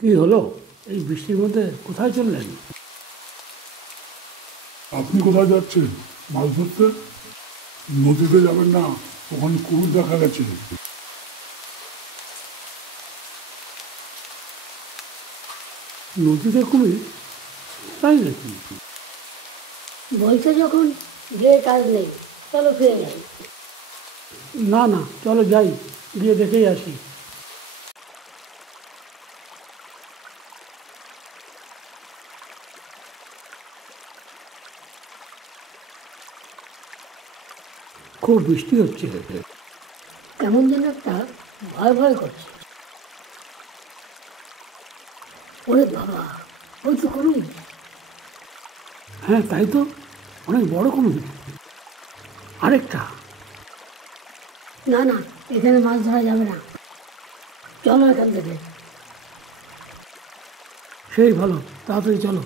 কি হলো? এই বৃষ্টির মধ্যে কোথায় চললেন? আপনি কোথায় যাচ্ছেন? মাছ ধরতে? নদীতে যাবেন না, ওখানে কুমির দেখা গেছে। নদীতে কুমির? তাই নাকি? বলছে যখন গিয়ে কাজ নেই, চলো ফিরে যাই। না না, চলো যাই, গিয়ে দেখেই আসি। খুব বৃষ্টি হচ্ছে। কেমন যেন একটা ভয় ভয় করছে। ওরে বাবা, ওই তো কুমির। হ্যাঁ তাই তো, অনেক বড় কুমির। আরেকটা। না না, এখানে মাছ ধরা যাবে না, চলো এখান থেকে। সেই ভালো, তাড়াতাড়ি চলো।